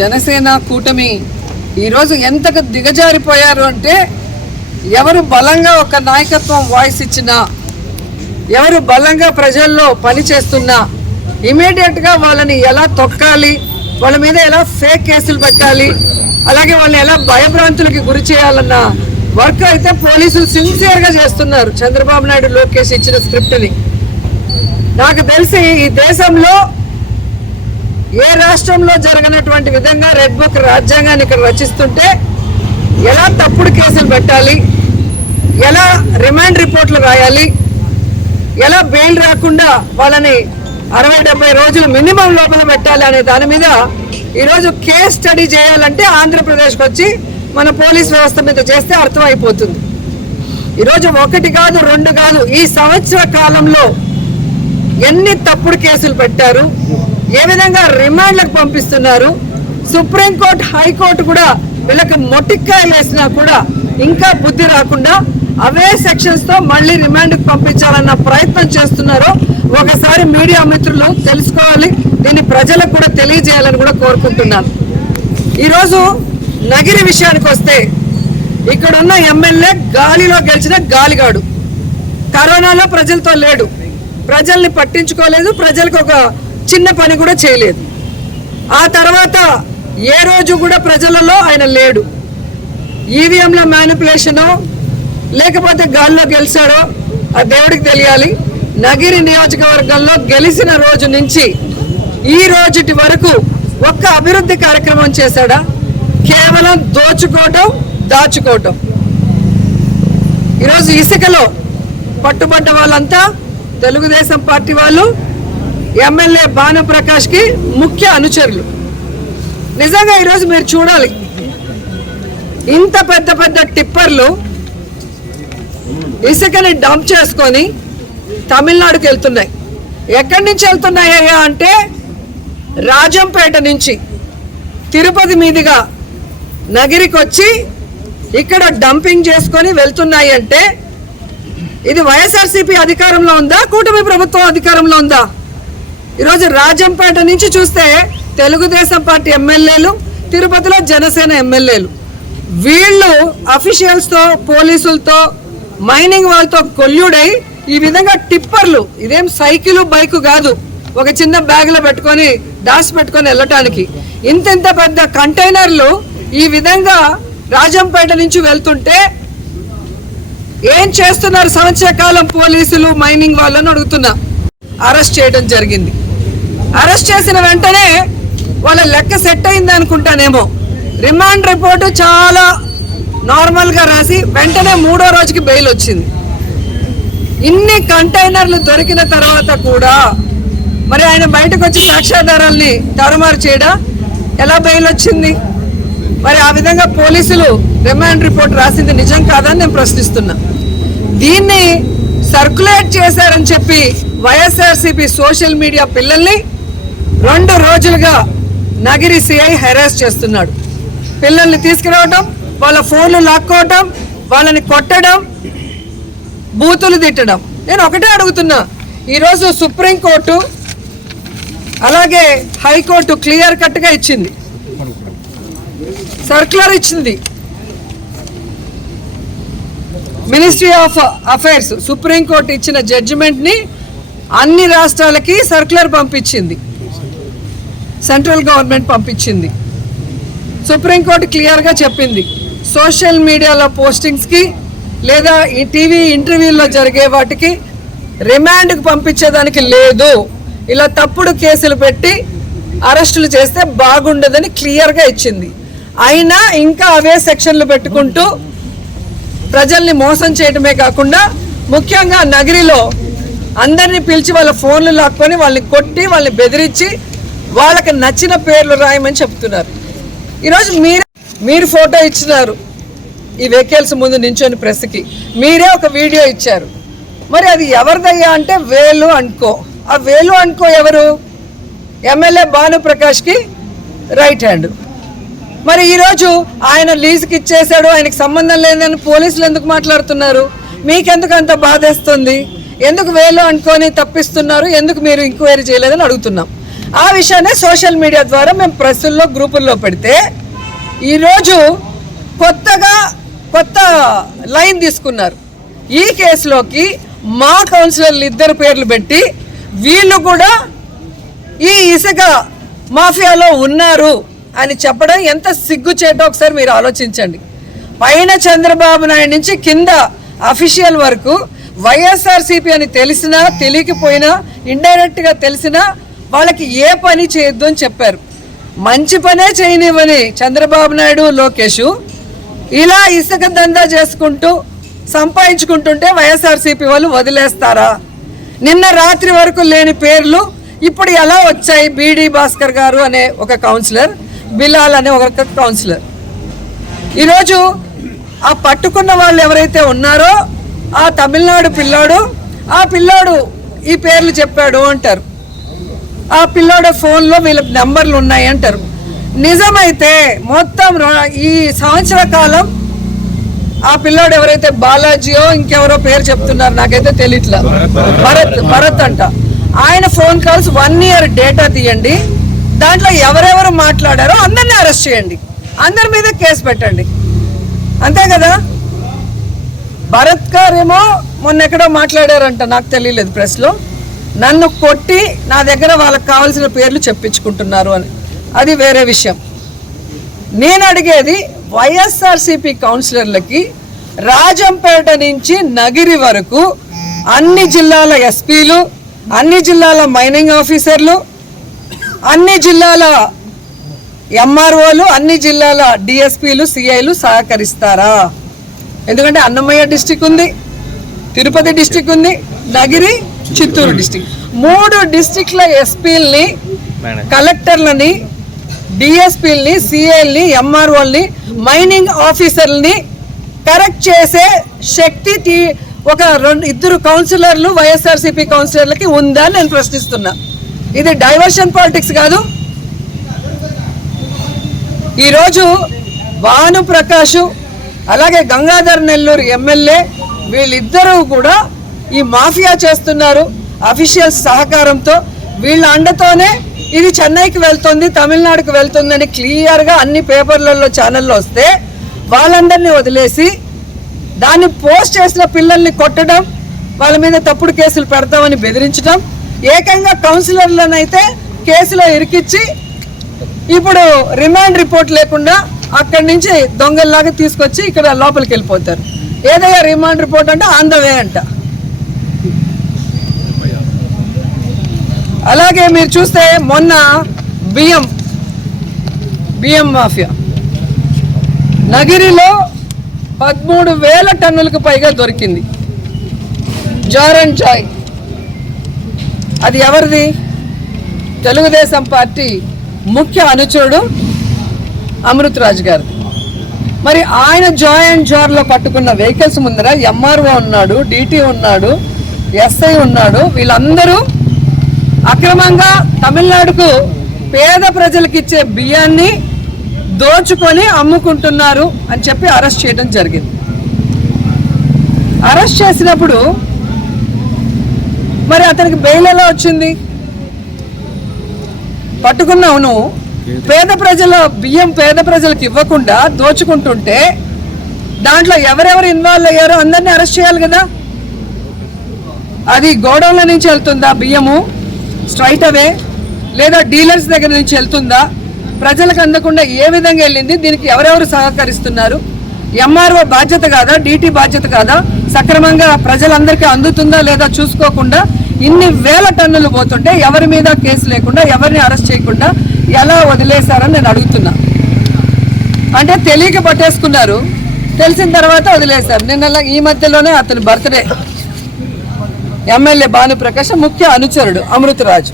జనసేన కూటమి ఈరోజు ఎంతకు దిగజారిపోయారు అంటే ఎవరు బలంగా ఒక నాయకత్వం వాయిస్ ఇచ్చినా, ఎవరు బలంగా ప్రజల్లో పనిచేస్తున్నా ఇమీడియట్గా వాళ్ళని ఎలా తొక్కాలి, వాళ్ళ మీద ఎలా ఫేక్ కేసులు పెట్టాలి, అలాగే వాళ్ళని ఎలా భయభ్రాంతులకి గురి చేయాలన్న వర్క్ అయితే పోలీసులు సిన్సియర్గా చేస్తున్నారు. చంద్రబాబు నాయుడు, లోకేష్ ఇచ్చిన స్క్రిప్ట్ని నాకు తెలిసి ఈ దేశంలో ఏ రాష్ట్రంలో జరగనటువంటి విధంగా రెడ్ బుక్ రాజ్యాంగాన్ని ఇక్కడ రచిస్తుంటే ఎలా తప్పుడు కేసులు పెట్టాలి, ఎలా రిమాండ్ రిపోర్ట్లు రాయాలి, ఎలా బెయిల్ రాకుండా వాళ్ళని 60-70 రోజులు మినిమం లోపల పెట్టాలి అనే దాని మీద ఈరోజు కేస్ స్టడీ చేయాలంటే ఆంధ్రప్రదేశ్కి వచ్చి మన పోలీస్ వ్యవస్థ మీద చేస్తే అర్థమైపోతుంది. ఈరోజు 1 కాదు 2 కాదు, ఈ సంవత్సర కాలంలో ఎన్ని తప్పుడు కేసులు పెట్టారు, ఏ విధంగా రిమాండ్లకు పంపిస్తున్నారు, సుప్రీంకోర్టు, హైకోర్టు కూడా వీళ్ళకి మొట్టికాయలు వేసినా కూడా ఇంకా బుద్ధి రాకుండా అవే సెక్షన్స్తో మళ్ళీ రిమాండ్కి పంపించాలన్న ప్రయత్నం చేస్తున్నారో ఒకసారి మీడియా మిత్రులు తెలుసుకోవాలి. దీన్ని ప్రజలకు కూడా తెలియజేయాలని కూడా కోరుకుంటున్నాను. ఈరోజు నగిరి విషయానికి వస్తే ఇక్కడున్న ఎమ్మెల్యే గాలిలో గెలిచిన గాలిగాడు, కరోనాలో ప్రజలతో లేడు, ప్రజల్ని పట్టించుకోలేదు, ప్రజలకు ఒక చిన్న పని కూడా చేయలేదు. ఆ తర్వాత ఏ రోజు కూడా ప్రజలలో ఆయన లేడు. ఈవీఎంల మ్యానిపులేషనో లేకపోతే గాల్లో గెలిచాడో ఆ దేవుడికి తెలియాలి. నగిరి నియోజకవర్గంలో గెలిచిన రోజు నుంచి ఈ రోజుటి వరకు ఒక్క అభివృద్ధి కార్యక్రమం చేశాడా? కేవలం దోచుకోవటం, దాచుకోవటం. ఈరోజు ఇసుకలో పట్టుబడ్డ వాళ్ళంతా తెలుగుదేశం పార్టీ వాళ్ళు, ఎమ్మెల్యే భానుప్రకాష్కి ముఖ్య అనుచరులు. నిజంగా ఈరోజు మీరు చూడాలి, ఇంత పెద్ద పెద్ద టిప్పర్లు ఇసుకని డంప్ చేసుకొని తమిళనాడుకి వెళ్తున్నాయి. ఎక్కడి నుంచి వెళ్తున్నాయ్యా అంటే రాజంపేట నుంచి తిరుపతి మీదుగా నగిరికి వచ్చి ఇక్కడ డంపింగ్ చేసుకొని వెళ్తున్నాయి. అంటే ఇది వైఎస్ఆర్సీపీ అధికారంలో ఉందా, కూటమి ప్రభుత్వం అధికారంలో ఉందా? ఈరోజు రాజంపేట నుంచి చూస్తే తెలుగుదేశం పార్టీ ఎమ్మెల్యేలు, తిరుపతిలో జనసేన ఎమ్మెల్యేలు, వీళ్ళు అఫీషియల్స్తో, పోలీసులతో, మైనింగ్ వాళ్ళతో కొల్లుడై ఈ విధంగా టిప్పర్లు, ఇదేం సైకిల్ బైకు కాదు, ఒక చిన్న బ్యాగ్లో పెట్టుకొని దాచి పెట్టుకొని వెళ్ళటానికి ఇంత పెద్ద కంటైనర్లు ఈ విధంగా రాజంపేట నుంచి వెళ్తుంటే ఏం చేస్తున్నారు సంవత్సర కాలం పోలీసులు, మైనింగ్ వాళ్ళని అడుగుతున్నా. అరెస్ట్ చేయడం జరిగింది. అరెస్ట్ చేసిన వెంటనే వాళ్ళ లెక్క సెట్ అయింది అనుకుంటానేమో, రిమాండ్ రిపోర్టు చాలా నార్మల్గా రాసి వెంటనే 3వ రోజుకి బెయిల్ వచ్చింది. ఇన్ని కంటైనర్లు దొరికిన తర్వాత కూడా మరి ఆయన బయటకు వచ్చి సాక్ష్యాధారాల్ని తారుమారు చేయడా? ఎలా బెయిల్ వచ్చింది? మరి ఆ విధంగా పోలీసులు రిమాండ్ రిపోర్ట్ రాసింది నిజం కాదని నేను ప్రశ్నిస్తున్నా. దీన్ని సర్క్యులేట్ చేశారని చెప్పి వైఎస్ఆర్సీపీ సోషల్ మీడియా పిల్లల్ని 2 రోజులుగా నగిరి సిఐ హెరాస్ చేస్తున్నాడు. పిల్లల్ని తీసుకురావడం, వాళ్ళ ఫోన్లు లాక్కోవటం, వాళ్ళని కొట్టడం, బూతులు తిట్టడం. నేను ఒకటే అడుగుతున్నా, ఈరోజు సుప్రీంకోర్టు అలాగే హైకోర్టు క్లియర్ కట్గా ఇచ్చింది, సర్క్యులర్ ఇచ్చింది. మినిస్ట్రీ ఆఫ్ అఫైర్స్, సుప్రీంకోర్టు ఇచ్చిన జడ్జిమెంట్ని అన్ని రాష్ట్రాలకి సర్క్యులర్ పంపించింది, సెంట్రల్ గవర్నమెంట్ పంపించింది. సుప్రీంకోర్టు క్లియర్గా చెప్పింది, సోషల్ మీడియాలో పోస్టింగ్స్కి లేదా ఈ టీవీ ఇంటర్వ్యూల్లో జరిగే వాటికి రిమాండ్కి పంపించేదానికి లేదు. ఇలా తప్పుడు కేసులు పెట్టి అరెస్టులు చేస్తే బాగుండదని క్లియర్గా ఇచ్చింది. అయినా ఇంకా అవే సెక్షన్లు పెట్టుకుంటూ ప్రజల్ని మోసం చేయడమే కాకుండా ముఖ్యంగా నగిరిలో అందరినీ పిలిచి వాళ్ళ ఫోన్లు లాక్కొని వాళ్ళని కొట్టి వాళ్ళని బెదిరించి వాళ్ళకి నచ్చిన పేర్లు రాయమని చెప్తున్నారు. ఈరోజు మీరు ఫోటో ఇచ్చినారు ఈ వెహికల్స్ ముందు నించొని ప్రెస్కి, మీరే ఒక వీడియో ఇచ్చారు. మరి అది ఎవరిదయ్యా అంటే వేలు అనుకో. ఆ వేలు అనుకో ఎవరు? ఎమ్మెల్యే భానుప్రకాష్కి రైట్ హ్యాండ్. మరి ఈరోజు ఆయన లీజుకి ఇచ్చేశాడు, ఆయనకు సంబంధం లేదని పోలీసులు ఎందుకు మాట్లాడుతున్నారు? మీకెందుకు అంత బాధేస్తుంది? ఎందుకు వేలు అనుకొని తప్పిస్తున్నారు? ఎందుకు మీరు ఎంక్వైరీ చేయలేదని అడుగుతున్నాం. ఆ విషయాన్ని సోషల్ మీడియా ద్వారా మేము ప్రెస్సుల్లో గ్రూపుల్లో పెడితే ఈరోజు కొత్త లైన్ తీసుకున్నారు. ఈ కేసులోకి మా కౌన్సిలర్లు 2 పేర్లు పెట్టి వీళ్ళు కూడా ఈ ఇసుక మాఫియాలో ఉన్నారు అని చెప్పడం ఎంత సిగ్గుచేటో ఒకసారి మీరు ఆలోచించండి. పైన చంద్రబాబు నాయుడు నుంచి కింద అఫీషియల్ వరకు వైఎస్ఆర్సీపీ అని తెలిసినా తెలియకపోయినా ఇండైరెక్ట్గా తెలిసినా వాళ్ళకి ఏ పని చేయొద్దు అని చెప్పారు. మంచి పనే చేయనివ్వని చంద్రబాబు నాయుడు లోకేష్ ఇలా ఇసుక దందా చేసుకుంటూ సంపాదించుకుంటుంటే వైఎస్ఆర్సీపీ వాళ్ళు వదిలేస్తారా? నిన్న రాత్రి వరకు లేని పేర్లు ఇప్పుడు ఎలా వచ్చాయి? బీడీ భాస్కర్ గారు అనే ఒక కౌన్సిలర్, బిలాల్ అనే ఒక కౌన్సిలర్. ఈరోజు ఆ పట్టుకున్న వాళ్ళు ఎవరైతే ఉన్నారో ఆ తమిళనాడు పిల్లాడు ఈ పేర్లు చెప్పాడు అంటారు. ఆ పిల్లాడు ఫోన్లో వీళ్ళ నెంబర్లు ఉన్నాయి అంటారు. నిజమైతే మొత్తం ఈ సంవత్సర కాలం ఆ పిల్లాడు ఎవరైతే బాలాజీయో ఇంకెవరో పేరు చెప్తున్నారు, నాకైతే తెలియట్లా, భరత్ అంట. ఆయన ఫోన్ కాల్స్ 1 year డేటా తీయండి. దాంట్లో ఎవరెవరు మాట్లాడారో అందరినీ అరెస్ట్ చేయండి, అందరి మీద కేసు పెట్టండి. అంతే కదా? భరత్ గారేమో మొన్న ఎక్కడో మాట్లాడారంట, నాకు తెలియలేదు ప్రెస్లో, నన్ను కొట్టి నా దగ్గర వాళ్ళకి కావాల్సిన పేర్లు చెప్పించుకుంటున్నారు అని. అది వేరే విషయం. నేను అడిగేది వైఎస్ఆర్సీపీ కౌన్సిలర్లకి రాజంపేట నుంచి నగిరి వరకు అన్ని జిల్లాల ఎస్పీలు, అన్ని జిల్లాల మైనింగ్ ఆఫీసర్లు, అన్ని జిల్లాల ఎంఆర్ఓలు, అన్ని జిల్లాల డిఎస్పీలు, సిఐలు సహకరిస్తారా? ఎందుకంటే అన్నమయ్య డిస్టిక్ ఉంది, తిరుపతి డిస్టిక్ ఉంది, నగిరి, చిత్తూరు డిస్టిక్, 3 డిస్టిక్ల ఎస్పీలని, కలెక్టర్లని, డిఎస్పీలని, సిఐల్ని, ఎంఆర్ఓల్ని, మైనింగ్ ఆఫీసర్లని కరెక్ట్ చేసే శక్తి ఒక 2 కౌన్సిలర్లు వైఎస్ఆర్సీపీ కౌన్సిలర్లకి ఉందా నేను ప్రశ్నిస్తున్నా. ఇది డైవర్షన్ పాలిటిక్స్ కాదు. ఈరోజు భానుప్రకాష్ అలాగే గంగాధర్ నెల్లూరు ఎమ్మెల్యే వీళ్ళిద్దరూ కూడా ఈ మాఫియా చేస్తున్నారు అఫీషియల్స్ సహకారంతో. వీళ్ళ అండతోనే ఇది చెన్నైకి వెళ్తుంది, తమిళనాడుకు వెళ్తుందని క్లియర్గా అన్ని పేపర్లలో ఛానల్లో వస్తే వాళ్ళందరినీ వదిలేసి దాన్ని పోస్ట్ చేసిన పిల్లల్ని కొట్టడం, వాళ్ళ మీద తప్పుడు కేసులు పెడతామని బెదిరించడం, ఏకంగా కౌన్సిలర్లనైతే కేసులో ఇరికిచ్చి ఇప్పుడు రిమాండ్ రిపోర్ట్ లేకుండా అక్కడి నుంచి దొంగల్లాగా తీసుకొచ్చి ఇక్కడ లోపలికి వెళ్ళిపోతారు. ఏదైనా రిమాండ్ రిపోర్ట్ అంటే ఆన్ ద వే అంట. అలాగే మీరు చూస్తే మొన్న బియ్యం మాఫియా నగిరిలో 13,000 టన్నులకు పైగా దొరికింది. జార్ అండ్ చాయ్ అది ఎవరిది? తెలుగుదేశం పార్టీ ముఖ్య అనుచరుడు అమృత్ రాజ్ గారు. మరి ఆయన జాయ్ అండ్ జార్లో పట్టుకున్న వెహికల్స్ ముందర ఎంఆర్ఓ ఉన్నాడు, డిటి ఉన్నాడు, ఎస్ఐ ఉన్నాడు. వీళ్ళందరూ అక్రమంగా తమిళనాడుకు పేద ప్రజలకు ఇచ్చే బియ్యాన్ని దోచుకొని అమ్ముకుంటున్నారు అని చెప్పి అరెస్ట్ చేయడం జరిగింది. అరెస్ట్ చేసినప్పుడు మరి అతనికి బెయిల్ ఎలా వచ్చింది? పట్టుకున్నావు నువ్వు, పేద ప్రజల బియ్యం పేద ప్రజలకు ఇవ్వకుండా దోచుకుంటుంటే దాంట్లో ఎవరెవరు ఇన్వాల్వ్ అయ్యారో అందరినీ అరెస్ట్ చేయాలి కదా. అది గోడౌన్ల నుంచి వెళ్తుందా బియ్యము స్ట్రైట్ అవే, లేదా డీలర్స్ దగ్గర నుంచి వెళ్తుందా, ప్రజలకు అందకుండా ఏ విధంగా వెళ్ళింది, దీనికి ఎవరెవరు సహకరిస్తున్నారు, ఎంఆర్ఓ బాధ్యత కాదా, డిటి బాధ్యత కాదా, సక్రమంగా ప్రజలందరికీ అందుతుందా లేదా చూసుకోకుండా ఇన్ని వేల టన్నులు పోతుంటే ఎవరి మీద కేసు లేకుండా ఎవరిని అరెస్ట్ చేయకుండా ఎలా వదిలేశారని నేను అడుగుతున్నా. అంటే తెలియక పట్టేసుకున్నారు, తెలిసిన తర్వాత వదిలేశారు. నిన్న ఈ మధ్యలోనే అతని బర్త్డే, ఎమ్మెల్యే భానుప్రకాష్ ముఖ్య అనుచరుడు అమృత్ రాజ్.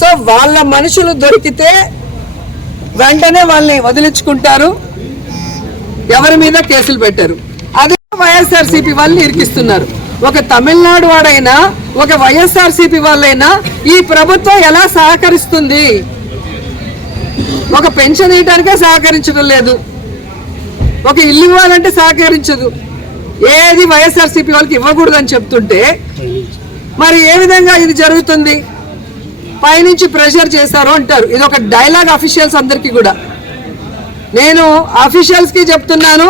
సో వాళ్ళ మనుషులు దొరికితే వెంటనే వాళ్ళని వదిలించుకుంటారు, ఎవరి మీద కేసులు పెట్టారు. అదే వైఎస్ఆర్సీపీ వాళ్ళని ఇరికిస్తున్నారు. ఒక తమిళనాడు వాడైనా ఒక వైఎస్ఆర్సీపీ వాళ్ళైనా ఈ ప్రభుత్వం ఎలా సహకరిస్తుంది? ఒక పెన్షన్ ఇవ్వడానికే సహకరించడం లేదు, ఒక ఇల్లు ఇవ్వాలంటే సహకరించదు, ఏది వైఎస్ఆర్సీపీ వాళ్ళకి ఇవ్వకూడదని చెప్తుంటే మరి ఏ విధంగా ఇది జరుగుతుంది? పైనుంచి ప్రెషర్ చేశారు అంటారు. ఇది ఒక డైలాగ్ అఫీషియల్స్ అందరికీ కూడా. నేను అఫీషియల్స్కి చెప్తున్నాను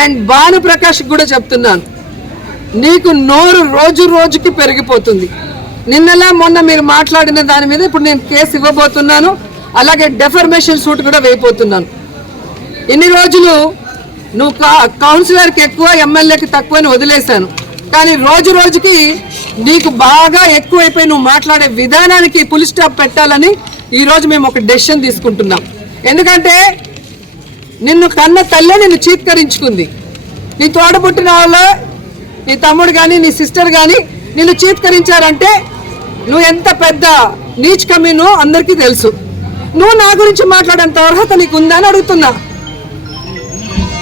అండ్ భానుప్రకాష్ కూడా చెప్తున్నాను, నీకు నోరు రోజు రోజుకి పెరిగిపోతుంది. నిన్నలా మొన్న మీరు మాట్లాడిన దాని మీద ఇప్పుడు నేను కేసు ఇవ్వబోతున్నాను. అలాగే డెఫర్మేషన్ సూట్ కూడా వేయబోతున్నాను. ఇన్ని రోజులు నువ్వు కౌన్సిలర్కి ఎక్కువ ఎమ్మెల్యేకి తక్కువ అని వదిలేశాను, కానీ రోజు రోజుకి నీకు బాగా ఎక్కువైపోయి నువ్వు మాట్లాడే విధానానికి ఫుల్ స్టాప్ పెట్టాలని ఈరోజు మేము ఒక డెసిషన్ తీసుకుంటున్నాం. ఎందుకంటే నిన్ను కన్న తల్లే నిన్ను చీత్కరించుకుంది. నీ తోడబుట్టిన వాళ్ళు, నీ తమ్ముడు కానీ నీ సిస్టర్ కానీ నిన్ను చీత్కరించారంటే నువ్వు ఎంత పెద్ద నీచ్ కమీనో అందరికీ తెలుసు. నువ్వు నా గురించి మాట్లాడేంత అర్హత నీకు ఉందని అడుగుతున్నా.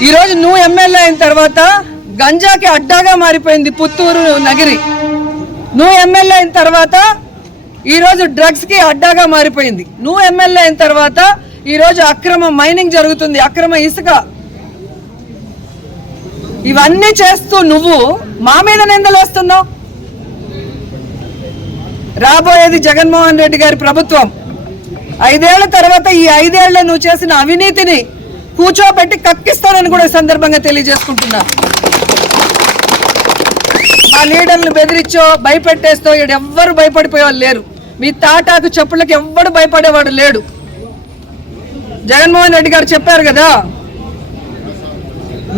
ఈరోజు నువ్వు ఎమ్మెల్యే అయిన తర్వాత గంజాకి అడ్డాగా మారిపోయింది పుత్తూరు నగరి. నువ్వు ఎమ్మెల్యే అయిన తర్వాత ఈరోజు డ్రగ్స్కి అడ్డాగా మారిపోయింది. నువ్వు ఎమ్మెల్యే అయిన తర్వాత ఈరోజు అక్రమ మైనింగ్ జరుగుతుంది, అక్రమ ఇసుక. ఇవన్నీ చేస్తూ నువ్వు మా మీద నిందలేస్తున్నావు. రాబోయేది జగన్మోహన్ రెడ్డి గారి ప్రభుత్వం. 5 ఏళ్ల తర్వాత ఈ 5 ఏళ్ల నువ్వు చేసిన అవినీతిని కూర్చోబెట్టి కక్కిస్తానని కూడా ఈ సందర్భంగా తెలియజేసుకుంటున్నా. మా లీడర్లను బెదిరించో భయపెట్టేస్తో ఎవ్వరు భయపడిపోయేవాళ్ళు లేరు. మీ తాటాకు చెప్పులకి ఎవ్వడు భయపడేవాడు లేడు. జగన్మోహన్ రెడ్డి గారు చెప్పారు కదా,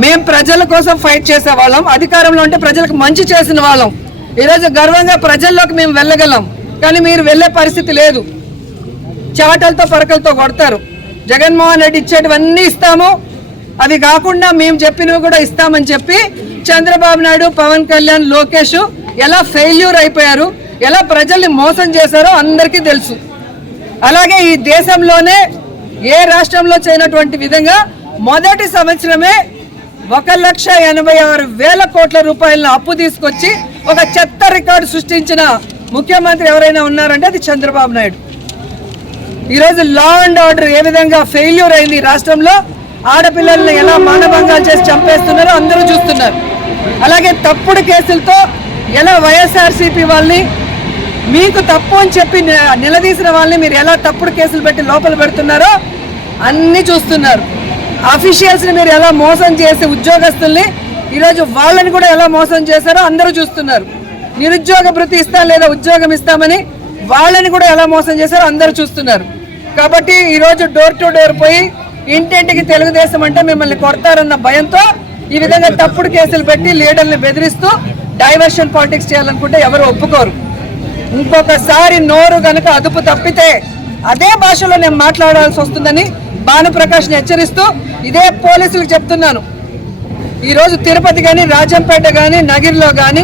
మేం ప్రజల కోసం ఫైట్ చేసే వాళ్ళం, అధికారంలో ఉంటే ప్రజలకు మంచి చేసిన వాళ్ళం. ఈరోజు గర్వంగా ప్రజల్లోకి మేము వెళ్ళగలం, కానీ మీరు వెళ్ళే పరిస్థితి లేదు. చాటలతో పరకలతో కొడతారు. జగన్మోహన్ రెడ్డి ఇచ్చేటివన్నీ ఇస్తాము, అవి కాకుండా మేము చెప్పినవి కూడా ఇస్తామని చెప్పి చంద్రబాబు నాయుడు, పవన్ కళ్యాణ్, లోకేష్ ఎలా ఫెయిల్యూర్ అయిపోయారు, ఎలా ప్రజల్ని మోసం చేశారో అందరికీ తెలుసు. అలాగే ఈ దేశంలోనే ఏ రాష్ట్రంలో చేయనటువంటి విధంగా మొదటి సంవత్సరమే 1,86,000 కోట్ల రూపాయలను అప్పు తీసుకొచ్చి ఒక చెత్త రికార్డు సృష్టించిన ముఖ్యమంత్రి ఎవరైనా ఉన్నారంటే అది చంద్రబాబు నాయుడు. ఈరోజు లా అండ్ ఆర్డర్ ఏ విధంగా ఫెయిల్యూర్ అయింది రాష్ట్రంలో, ఆడపిల్లల్ని ఎలా మానభంగాలు చేసి చంపేస్తున్నారో అందరూ చూస్తున్నారు. అలాగే తప్పుడు కేసులతో ఎలా వైఎస్ఆర్సీపీ వాళ్ళని, మీకు తప్పు అని చెప్పి నిలదీసిన వాళ్ళని మీరు ఎలా తప్పుడు కేసులు పెట్టి లోపల పెడుతున్నారో అన్నీ చూస్తున్నారు. అఫీషియల్స్ని మీరు ఎలా మోసం చేసి ఉద్యోగస్తుల్ని ఈరోజు వాళ్ళని కూడా ఎలా మోసం చేశారో అందరూ చూస్తున్నారు. నిరుద్యోగ భృతి ఇస్తాం లేదా ఉద్యోగం ఇస్తామని వాళ్ళని కూడా ఎలా మోసం చేశారో అందరూ చూస్తున్నారు. కాబట్టి ఈరోజు డోర్ టు డోర్ పోయి ఇంటింటికి తెలుగుదేశం అంటే మిమ్మల్ని కొడతారన్న భయంతో ఈ విధంగా తప్పుడు కేసులు పెట్టి లీడర్ని బెదిరిస్తూ డైవర్షన్ పాలిటిక్స్ చేయాలనుకుంటే ఎవరు ఒప్పుకోరు. ఇంకొకసారి నోరు గనక అదుపు తప్పితే అదే భాషలో నేను మాట్లాడాల్సి వస్తుందని భానుప్రకాష్ని హెచ్చరిస్తూ ఇదే పోలీసులకు చెప్తున్నాను. ఈరోజు తిరుపతి కానీ, రాజంపేట కానీ, నగిరిలో కానీ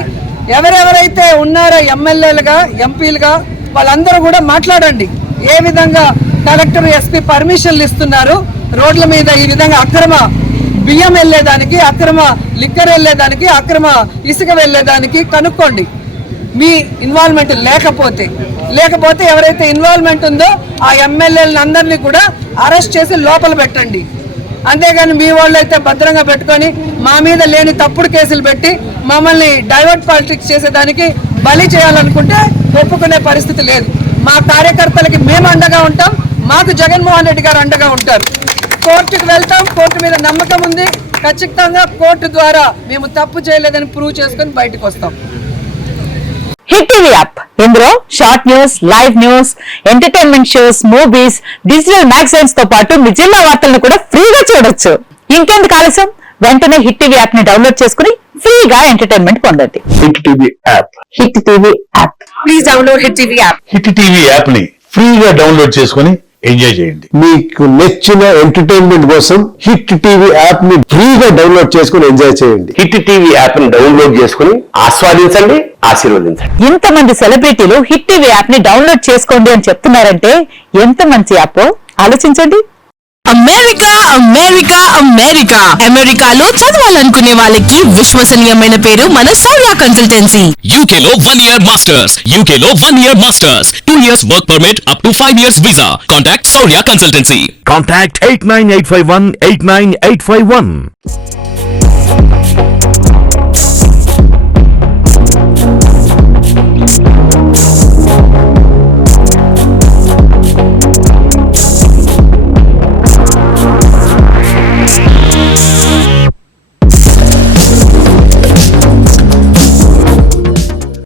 ఎవరెవరైతే ఉన్నారో ఎమ్మెల్యేలుగా, ఎంపీలుగా వాళ్ళందరూ కూడా మాట్లాడండి. ఏ విధంగా కలెక్టర్, ఎస్పీ పర్మిషన్లు ఇస్తున్నారు, రోడ్ల మీద ఈ విధంగా అక్రమ బియ్యం వెళ్ళేదానికి, అక్రమ లిక్కర్ వెళ్ళేదానికి, అక్రమ ఇసుక వెళ్ళేదానికి కనుక్కోండి. మీ ఇన్వాల్వ్మెంట్ లేకపోతే ఎవరైతే ఇన్వాల్వ్మెంట్ ఉందో ఆ ఎమ్మెల్యేలను అందరినీ కూడా అరెస్ట్ చేసి లోపల పెట్టండి. అంతేగాని మీ వాళ్ళు అయితే భద్రంగా పెట్టుకొని మా మీద లేని తప్పుడు కేసులు పెట్టి మమ్మల్ని డైవర్ట్ పాలిటిక్స్ చేసేదానికి బలి చేయాలనుకుంటే ఒప్పుకునే పరిస్థితి లేదు. మా కార్యకర్తలకి మేము అండగా ఉంటాం, మాకు జగన్మోహన్ రెడ్డి గారు అండగా ఉంటారు. కోర్టుకు వెళ్తాం, కోర్టు మీద నమ్మకం ఉంది, ఖచ్చితంగా కోర్టు ద్వారా మేము తప్పు చేయలేదని ప్రూవ్ చేసుకొని బయటకు వస్తాం. హిట్ టీవీ యాప్, ఇందులో short news, live news, entertainment shows, movies, digital magazines తో పాటు మీ జిల్లా వార్తలను కూడా ఫ్రీగా చూడొచ్చు. ఇంకెందుకు ఆలస్యం, వెంటనే హిట్ టీవీ యాప్ ని డౌన్లోడ్ చేసుకుని ఫ్రీగా ఎంటర్టైన్మెంట్ పొందండి. Hit TV app, hit TV app, please download hit TV app. Hit TV app ని ఫ్రీగా డౌన్లోడ్ చేసుకుని ఎంజాయ్ చేయండి. మీకు నచ్చిన ఎంటర్టైన్మెంట్ కోసం హిట్ టీవీ యాప్ ని ఫ్రీగా డౌన్లోడ్ చేసుకుని ఎంజాయ్ చేయండి. హిట్ టీవీ యాప్ ని డౌన్లోడ్ చేసుకుని ఆస్వాదించండి, ఆశీర్వదించండి. ఇంతమంది సెలబ్రిటీలు హిట్ టీవీ యాప్ ని డౌన్లోడ్ చేసుకోండి అని చెప్తున్నారంటే ఎంత మంచి యాప్ ఆలోచించండి. అమెరికా అమెరికా అమెరికా అమెరికాలో చదవాలనుకునే వాళ్ళకి విశ్వసనీయమైన పేరు మన శౌర్య కన్సల్టెన్సీ. UK లో 1 year masters, UK లో 1 year masters, 2 years work permit up to 5 years visa. Contact Shaurya Consultancy. Contact 89851 89851.